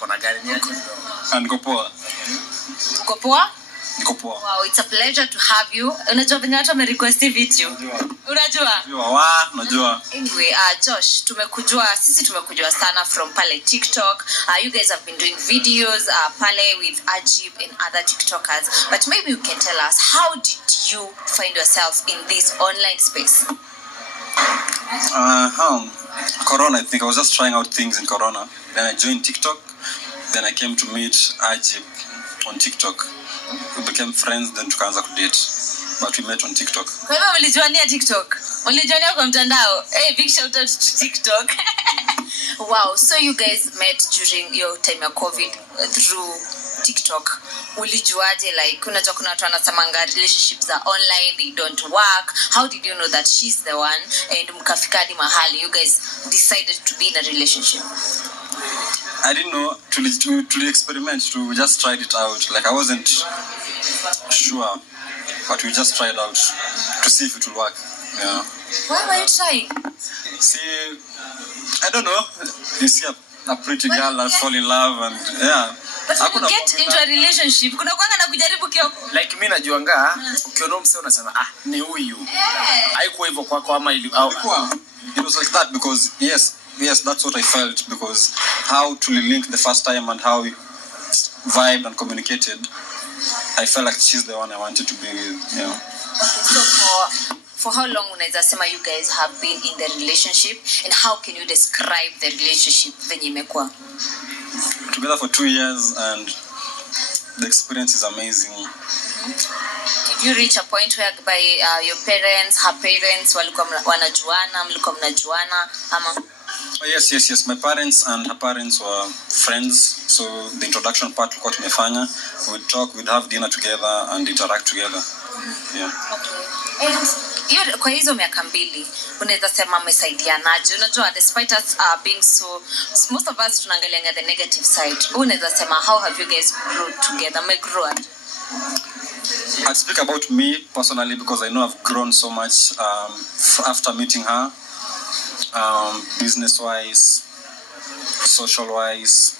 kona gani ni aje? Niko poa. Uko poa? Niko poa. Wow, it's a pleasure to have you. Unajua venye watu wamerequest video. Unajua? Najua. Anyway, Josh, sisi tumekujua sana from pale TikTok. You guys have been doing videos pale with Ajib and other TikTokers. But maybe you can tell us, how did you find yourself in this online space? Corona, I think I was just trying out things in Corona. Then I joined TikTok. Then I came to meet Ajib on TikTok. We became friends, then tukaanza kudate. But we met on TikTok. Kwa hivyo mlijuania TikTok? Mlijuania kwa mtandao? Hey, big shout out to TikTok. Wow, so you guys met during your time of COVID through TikTok. Ulijuaje, like unajua kuna watu wanasamanga relationships are online, they don't work. How did you know that she's the one and mkafika hadi mahali you guys decided to be in a relationship? I didn't know, to experiment, we just tried it out. Like I wasn't sure, but we just tried out to see if it will work. Yeah. Why were you trying? See, I don't know. You see a pretty girl that fall in love and yeah. But when you get into a relationship, kuna kuanga na kujaribu kio. Like mimi najuanga, ukiona mse unasema ni huyu. Haikuwa hivyo kwako ama it was like that because yes, that's what I felt, because how to link the first time and how we vibed and communicated, I felt like she's the one I wanted to be with, you know. Okay, so for how long unaweza sema you guys have been in the relationship, and how can you describe the relationship venye imekuwa? Together for 2 years and the experience is amazing. Did you reach a point where by your parents, her parents walikuwa wanajuana, mlikuwa mnajuana ama? Yes. My parents and her parents were friends, so the introduction part tulikuwa tumefanya. We'd talk, we'd have dinner together and interact together. Yeah. Okay. And kwa hizo miaka mbili unaweza sema mmesaidianaje? Unajua, despite us being so, most of us tunaangalia the negative side. Unaweza sema, how have you guys grown together? I'd speak about me personally because I know I've grown so much after meeting her. Business-wise, social-wise,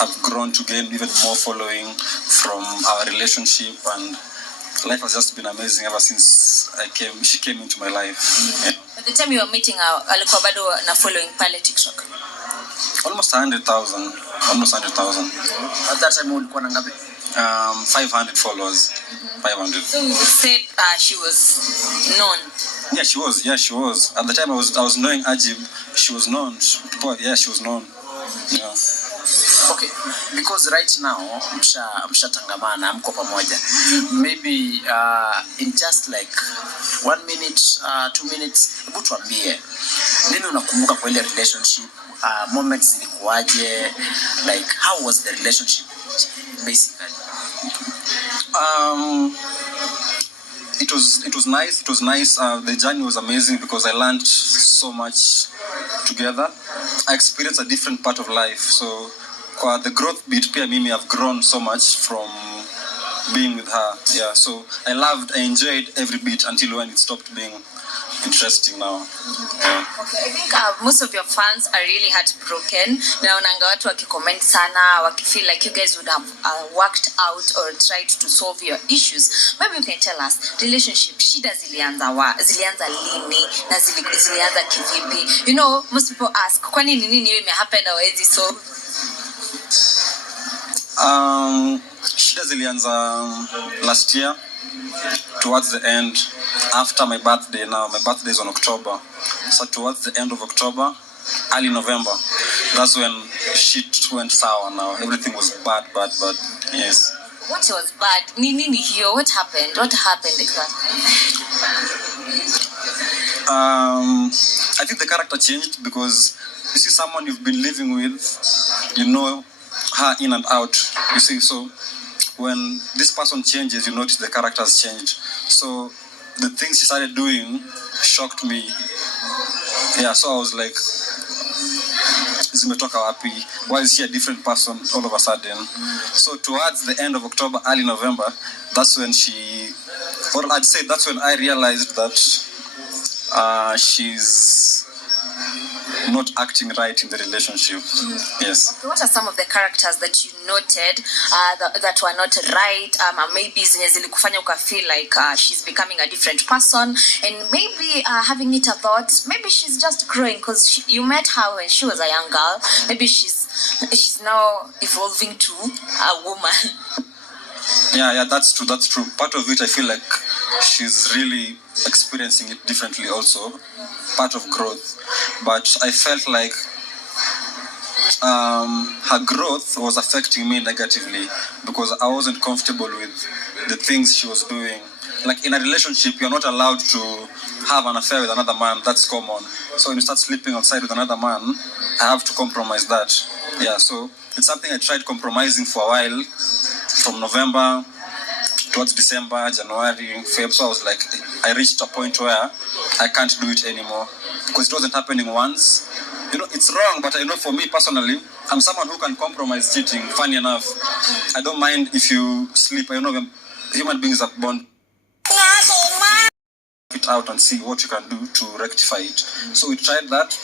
I've grown to gain even more following from our relationship, and life has just been amazing ever since she came into my life. Yeah. At the time you were meeting her, alikuwa bado na following pale TikTok? Almost 100,000. At that time ulikuwa na ngapi? 500 followers. 500. So you said she was known. Yeah, she was. At the time I was knowing Ajib, she was known. She was known. Yeah. Okay, because right now mshatangamana mko pamoja. Maybe in just like 1 minute, 2 minutes, hebu tuambie nini unakumbuka kwa ile relationship? Moments zilikuwaje? Like how was the relationship basically? It was nice. The journey was amazing because I learned so much together. I experienced a different part of life. So the growth bit pia mimi have grown so much from being with her. Yeah, so I enjoyed every bit until when it stopped being interesting now. Yeah. Okay, I think most of your fans are really heartbroken. Naonanga watu wakicomment sana, wakifeel like you guys would have worked out or tried to solve your issues. Maybe you can tell us, relationship shida zilianza lini na zilianza kivipi? You know, most people ask, kwani nini hiyo imehappen na hawezi solve? Shida zilianza last year towards the end, after my birthday. Now my birthday is on October, so towards the end of October, early November, that's when shit went sour. Now everything was bad. Yes. What was bad? Nini hiyo? What happened exactly? I think the character changed because you see someone you've been living with, you know her in and out, you see. So when this person changes, you notice the character has changed. So the things she started doing shocked me. Yeah, so I was like, zimetoka wapi? Why is she a different person all of a sudden? So towards the end of October, early November, that's when that's when I realized that she's not acting right in the relationship. Yes. What are some of the characters that you noted that were not right? Maybe zenye zilikufanya uka feel like she's becoming a different person, and maybe having it a thought, maybe she's just growing because you met her when she was a young girl. Maybe she's now evolving to a woman. Yeah, that's true. Part of it, I feel like she's really experiencing it differently also, part of growth. But I felt like her growth was affecting me negatively because I wasn't comfortable with the things she was doing. Like in a relationship, you're not allowed to have an affair with another man. That's common. So when you start sleeping outside with another man, I have to compromise that. Yeah, so it's something I tried compromising for a while, from November towards December, January, Feb. So I was like, I reached a point where I can't do it anymore because it wasn't happening once. You know, it's wrong, but I know for me personally, I'm someone who can compromise cheating. Funny enough, I don't mind if you sleep. I know when human beings are born it out and see what you can do to rectify it. So we tried that,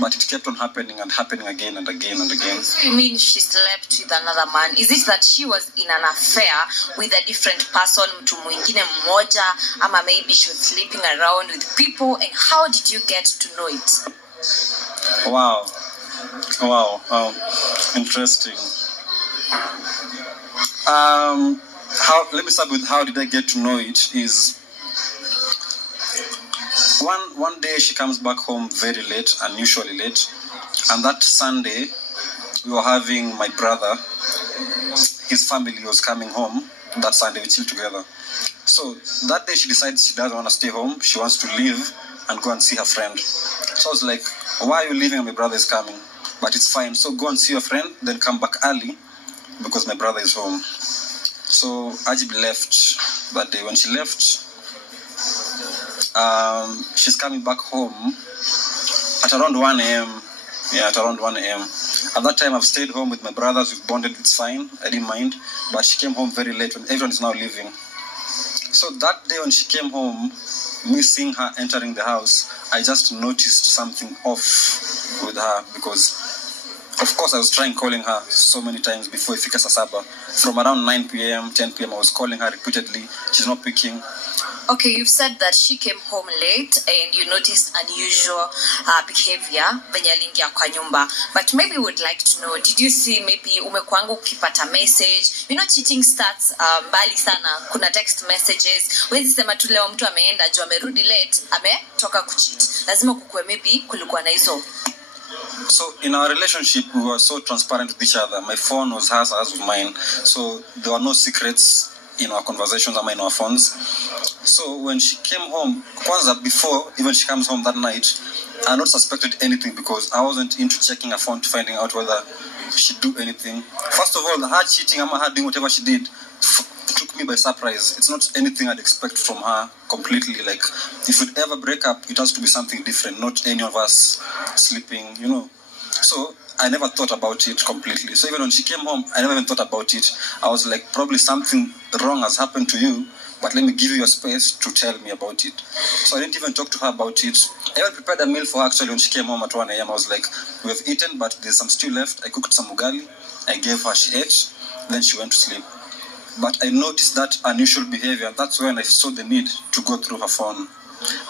but it kept on happening and happening again and again and again. So you mean she slept with another man? Is it that she was in an affair with a different person, mtu mwingine mmoja, ama maybe she was sleeping around with people? And how did you get to know it? Wow, interesting. Let me start with how did I get to know it. Is one day she comes back home very late, unusually late, and that Sunday we were having my brother, his family was coming home that Sunday. We chilled together. So that day she decides she doesn't want to stay home. She wants to leave and go and see her friend. So I was like, why are you leaving? My brother is coming. But it's fine. So go and see your friend, then come back early because my brother is home. So Ajib left that day. When she left, she's coming back home at around 1 a.m. Yeah, at around 1 a.m. At that time, I've stayed home with my brothers. We've bonded. It's fine. I didn't mind. But she came home very late when everyone is now leaving. So that day when she came home, me seeing her entering the house, I just noticed something off with her because, of course, I was trying calling her so many times before Ifika Sasaba. From around 9 p.m., 10 p.m., I was calling her repeatedly. She's not picking. Okay, you've said that she came home late and you noticed unusual behavior venye aliingia kwa nyumba. But maybe we would like to know, did you see maybe umekuanga ukipata message? You know, cheating starts mbali sana. Kuna text messages. Wezi sema tu leo mtu ameenda juu amerudi late, ametoka kucheat. Lazima kukue maybe kulikuwa na hizo. So in our relationship, we were so transparent with each other. My phone was hers, hers was mine. So there were no secrets in our conversations or in our phones. So when she came home, kwanza, before even she comes home that night, I not suspected anything because I wasn't into checking her phone to finding out whether she'd do anything. First of all, her cheating, her doing whatever she did, took me by surprise. It's not anything I'd expect from her completely. Like, if we'd ever break up, it has to be something different, not any of us sleeping, you know. So I never thought about it completely. So even when she came home, I never even thought about it. I was like, probably something wrong has happened to you, but let me give you a space to tell me about it. So I didn't even talk to her about it. I even prepared a meal for her actually when she came home at 1 a.m. I was like, we have eaten, but there's some stew left. I cooked some ugali. I gave her, she ate. Then she went to sleep. But I noticed that unusual behavior. That's when I saw the need to go through her phone.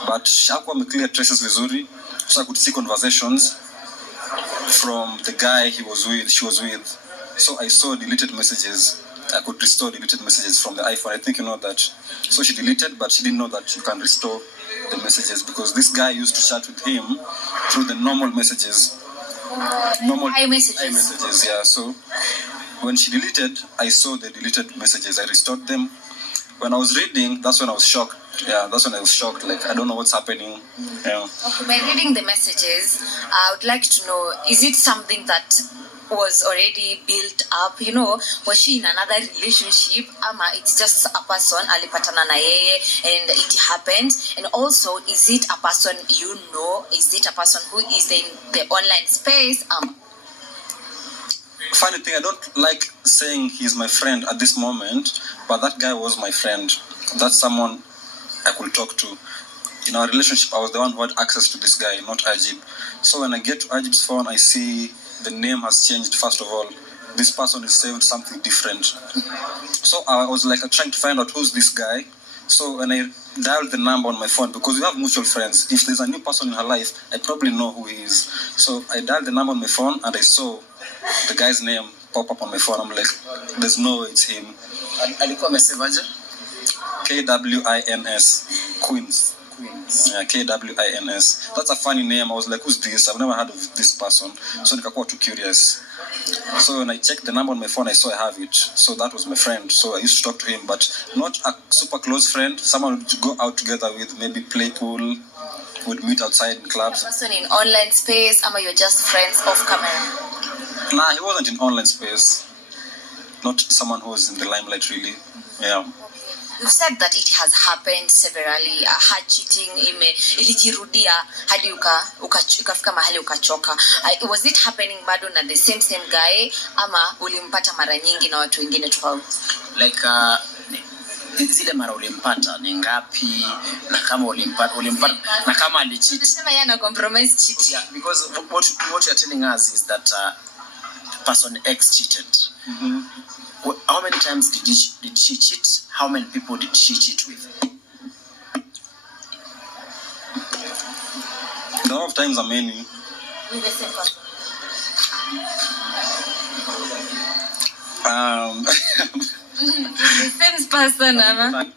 But hakuwa ameclear traces vizuri. So I could see conversations from the guy she was with. So I saw deleted messages. I could restore deleted messages from the iPhone. I think you know that. So she deleted, but she didn't know that you can restore the messages because this guy used to chat with him through the normal messages. Normal iMessages, yeah. So when she deleted, I saw the deleted messages. I restored them. When I was reading, that's when I was shocked. Yeah, that's when I was shocked. Like, I don't know what's happening. Yeah. Okay, by reading the messages, I would like to know, is it something that was already built up? You know, was she in another relationship? Ama it's just a person, alipatana na yeye, and it happened? And also, is it a person you know? Is it a person who is in the online space? Funny thing, I don't like saying he's my friend at this moment, but that guy was my friend. That's someone I could talk to. in our relationship, I was the one who had access to this guy, not Ajib. So when I get to Ajib's phone, I see the name has changed. First of all, this person is saved something different. So I was like trying to find out who's this guy. So when I dialed the number on my phone, because we have mutual friends, if there's a new person in her life, I probably know who he is. So I dialed the number on my phone and I saw the guy's name pop up on my phone. I'm like, there's no way it's him. Alikuwa amesevaje? KWINS, Queens. Yeah, KWINS. That's a funny name. I was like, who's this? I've never heard of this person. So nikakuwa too curious. So when I checked the number on my phone, I saw I have it. So that was my friend. So I used to talk to him, but not a super close friend. Someone to go out together with, maybe play pool, would meet outside in clubs. A person in online space, or you're just friends off camera? Nah, he wasn't in online space. Not someone who was in the limelight, really. Yeah. You've said that it has happened severally. Hard cheating, ilijirudia hadi ukafika mahali ukachoka. Was it happening bado na the same guy ama ulimpata mara nyingi na watu wengine tofauti? Like zile mara ulimpata ni ngapi, na kama ulimpata na kama alicheat? Unasema yeye ana compromise cheat. Yeah, because what you're telling us is that person X cheated. Mm-hmm. How many times did she cheat? How many people did she cheat with? The number of times are many. With the same person. The same person, Anna.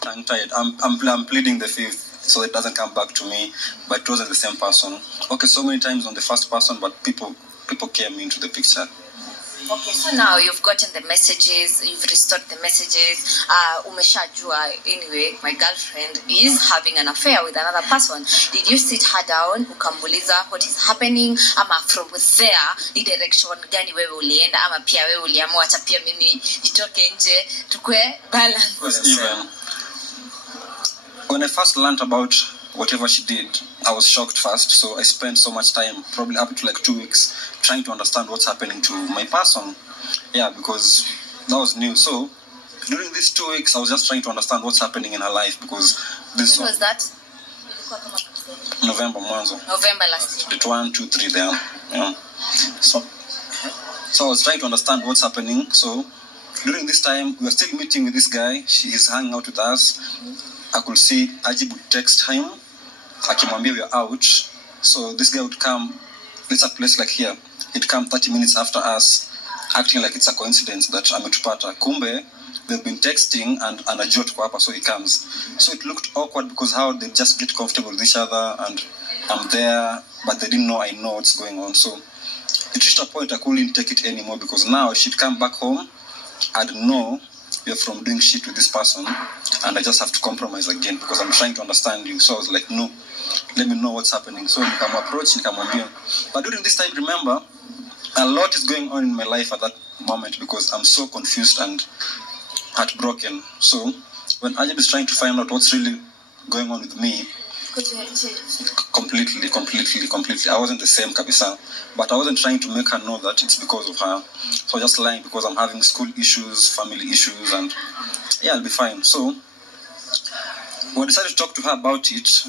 Tongue-tied. I'm pleading the fifth, so it doesn't come back to me. But it wasn't the same person. Okay, so many times on the first person, but people came into the picture. Okay, so now you've gotten the messages, you've restored the messages. Umeshajua, anyway, my girlfriend is having an affair with another person. Did you sit her down, ukambuliza what is happening? Ama from there, the direction gani wewe ulienda? Ama pia wewe uliamua acha pia mimi nitoke nje, tukue balance? Because even when I first learned about whatever she did, I was shocked first. So I spent so much time, probably up to like 2 weeks, trying to understand what's happening to my person. Yeah, because that was new. So during these 2 weeks, I was just trying to understand what's happening in her life, because this When was that? November mwanzo. November last year. It 1, 2, 3 there. Yeah. So I was trying to understand what's happening. So during this time, we were still meeting with this guy. She is hanging out with us. I could see Ajib would text him, akimwambia we are out. So this guy would come, it's a place like here. He'd come 30 minutes after us, acting like it's a coincidence that ametupata. Kumbe, they've been texting and anajua tuko hapa, so he comes. So it looked awkward because how they just get comfortable with each other, and I'm there, but they didn't know I know what's going on. So it reached a point I couldn't take it anymore, because now she'd come back home, I'd know you're from doing shit with this person, and I just have to compromise again because I'm trying to understand you. So I was like, no, let me know what's happening. So nikam approach, nikamwambia. But during this time, remember, a lot is going on in my life at that moment because I'm so confused and heartbroken. So when Ajib is trying to find out what's really going on with me, completely. I wasn't the same kabisa. But I wasn't trying to make her know that it's because of her. So just lying because I'm having school issues, family issues, and yeah, I'll be fine. So when I decided to talk to her about it,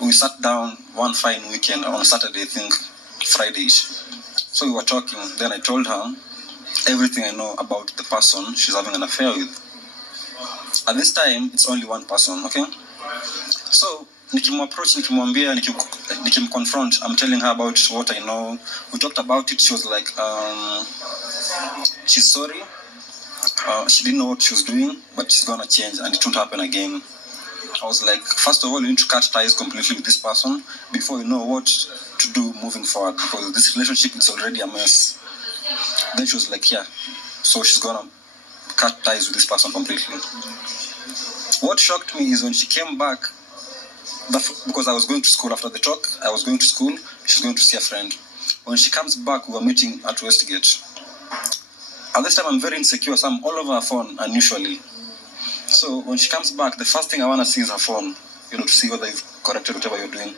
we sat down one fine weekend on Saturday, I think, Friday-ish. So we were talking. Then I told her everything I know about the person she's having an affair with. At this time, it's only one person, okay? So nikimapproach, nikimwambia, nikimconfront, I'm telling her about what I know. We talked about it. She was like, she's sorry. She didn't know what she was doing, but she's gonna change and it won't happen again. I was like, first of all, you need to cut ties completely with this person before you know what to do moving forward, because this relationship is already a mess. Then she was like, yeah. So she's gonna cut ties with this person completely. What shocked me is when she came back, because I was going to school after the talk, I was going to school, she's going to see a friend. When she comes back, we were meeting at Westgate. At this time, I'm very insecure, so I'm all over her phone, unusually. So when she comes back, the first thing I want to see is her phone, to see whether you've corrected whatever you're doing.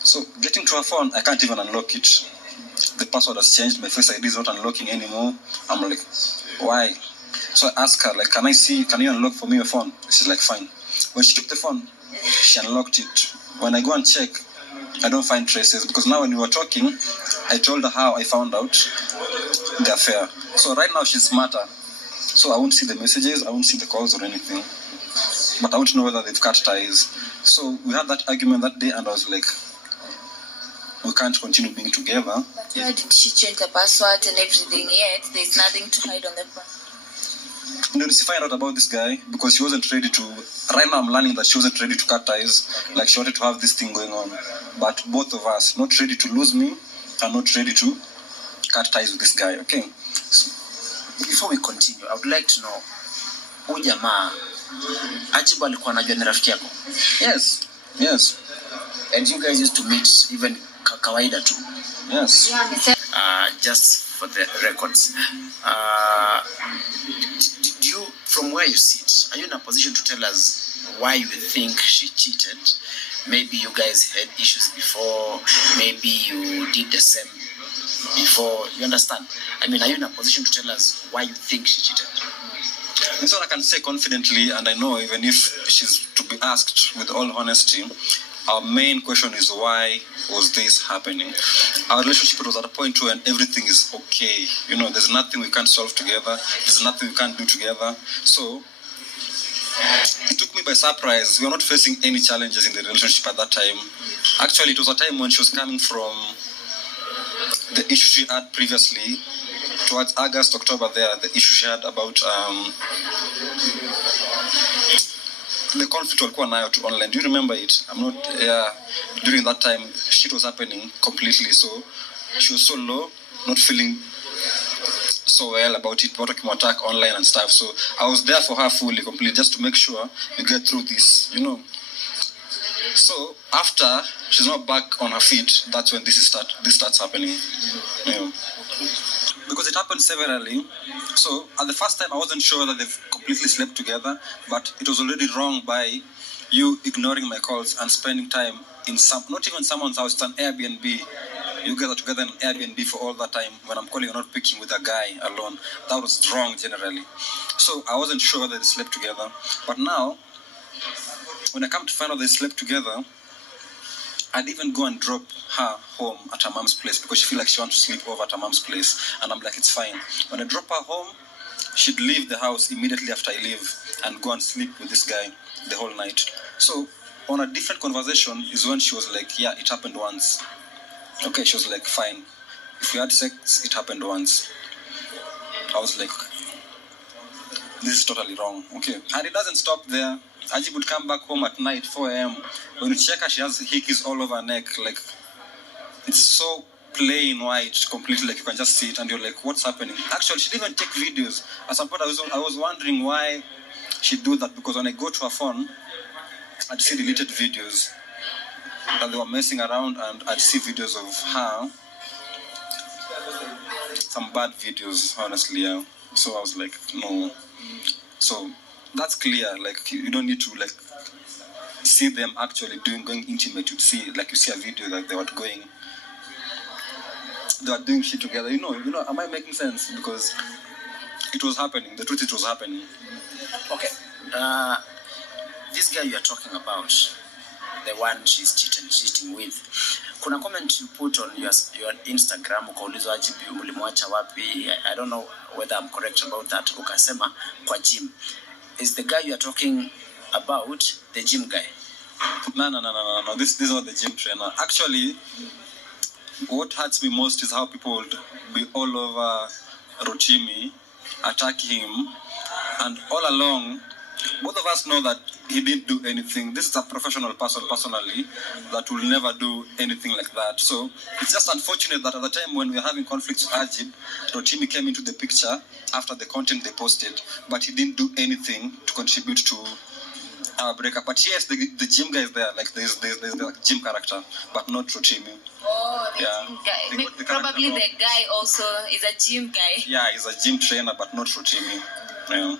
So getting to her phone, I can't even unlock it. The password has changed, my Face ID is not unlocking anymore. I'm like, why? So I asked her, like, can you unlock for me your phone? She's like, fine. When she took the phone, she unlocked it. When I go and check, I don't find traces, because now when we were talking, I told her how I found out the affair. So right now she's smarter. So I won't see the messages, I won't see the calls or anything. But I want to know whether they've cut ties. So we had that argument that day, and I was like, we can't continue being together. But why did she change the password and everything yet? There's nothing to hide on the phone. She find out about this guy because she wasn't ready to. Right now, I'm learning that she wasn't ready to cut ties. Like, she wanted to have this thing going on. But both of us, not ready to lose me and not ready to cut ties with this guy. Okay? So, before we continue, I would like to know, huyu jamaa Ajib alikuwa anajua ni rafiki yako? Yes. Yes. And you guys used to meet even kawaida too? Yes. Just for the records, did you, from where you sit, are you in a position to tell us why you think she cheated? Maybe you guys had issues before, maybe you did the same before, you understand? I mean, are you in a position to tell us why you think she cheated? That's what I can say confidently, and I know even if she's to be asked with all honesty, our main question is, why was this happening? Our relationship was at a point when everything is okay. You know, there's nothing we can't solve together. There's nothing we can't do together. So it took me by surprise. We were not facing any challenges in the relationship at that time. Actually, it was a time when she was coming from the issue she had previously. Towards August, October there, the issue she had about the conflict walikuwa nayo to online. Do you remember it? I'm not, during that time, shit was happening completely. So she was so low, not feeling so well about it, about attack online and stuff. So I was there for her fully, completely, just to make sure we get through this, you know. So after she's not back on her feet, that's when this starts happening. Yeah. Because it happened severally. So at the first time, I wasn't sure that they've completely slept together, but it was already wrong by you ignoring my calls and spending time in not even someone's house, it's an Airbnb. You guys are together in an Airbnb for all that time. When I'm calling, you're not picking with a guy alone. That was wrong generally. So I wasn't sure that they slept together. But now, when I come to find out they slept together, I'd even go and drop her home at her mom's place because she feels like she wants to sleep over at her mom's place. And I'm like, it's fine. When I drop her home, she'd leave the house immediately after I leave and go and sleep with this guy the whole night. So on a different conversation is when she was like, yeah, it happened once. Okay, she was like, fine. If we had sex, it happened once. I was like, this is totally wrong. Okay. And it doesn't stop there. Ajib would come back home at night, 4 a.m. When you check her, she has hickeys all over her neck. Like, it's so plain white, completely, like you can just see it and you're like, what's happening? Actually, she didn't even take videos. At some point, I was wondering why she'd do that, because when I go to her phone, I'd see deleted videos that they were messing around, and I'd see videos of her. Some bad videos, honestly, yeah. So I was like, no. So that's clear. Like, you don't need to like see them actually going intimate. You see, like, you see a video that they were doing shit together. You know. Am I making sense? Because it was happening. The truth, it was happening. Okay. This guy you are talking about, the one she's cheating with. Kuna comment you put on your Instagram, ukaulizwa Ajib mlimwacha wapi? I don't know whether I'm correct about that. Ukasema kwa gym. Is the guy you are talking about the gym guy? No. This is not the gym trainer. Actually, what hurts me most is how people would be all over Rotimi, attack him, and all along, both of us know that he didn't do anything. This is a professional person personally that will never do anything like that. So it's just unfortunate that at the time when we were having conflicts with Ajib, Rotimi came into the picture after the content they posted, but he didn't do anything to contribute to our breakup. But yes, the gym guy is there. Like there's the gym character, but not Rotimi. Oh, the gym guy. Probably the guy also is a gym guy. Yeah, he's a gym trainer, but not Rotimi. Yeah.